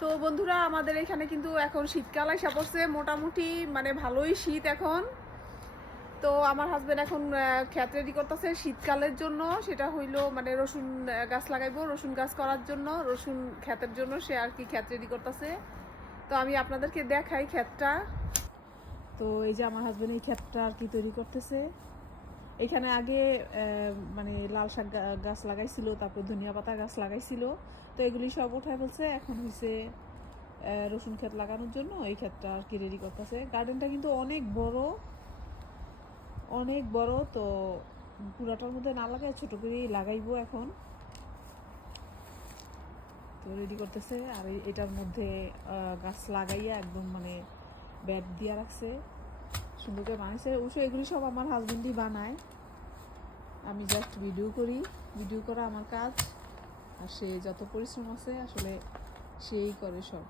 তো বন্ধুরা, আমাদের এখানে কিন্তু এখন শীতকাল এসে পড়ছে, মোটামুটি মানে ভালোই শীত এখন। তো আমার হাজবেন্ড এখন ক্ষেত রেডি করতেছে শীতকালের জন্য। সেটা হইলো মানে রসুন গাছ লাগাইবো, রসুন গাছ করার জন্য, রসুন ক্ষেতের জন্য সে আর কি ক্ষেত রেডি করতেছে। তো আমি আপনাদেরকে দেখাই ক্ষেতটা। তো এই যে আমার হাজবেন্ড এই ক্ষেতটা আর কি তৈরি করতেছে। এখানে আগে মানে লাল শাক গাছ লাগাইছিল, তারপর ধনিয়া পাতা গাছ লাগাইছিল। তো এগুলি সব উঠায় ফেলছে, এখন হয়েছে রসুন ক্ষেত লাগানোর জন্য এই ক্ষেতটা আর কি রেডি করতেছে। গার্ডেনটা কিন্তু অনেক বড়, অনেক বড়। তো পুরাটার মধ্যে না লাগাই ছোট করেই লাগাইবো এখন। তো রেডি করতেছে, আর এটার মধ্যে গাছ লাগাইয়া একদম মানে ব্যাট দিয়া রাখছে, সুন্দর করে বানাইছে। অবশ্য এগুলি সব আমার হাজবেন্ডই বানায়, আমি জাস্ট ভিডিও করি। ভিডিও করা আমার কাজ, আর সে যত পরিশ্রম আছে আসলে সেই করে সব।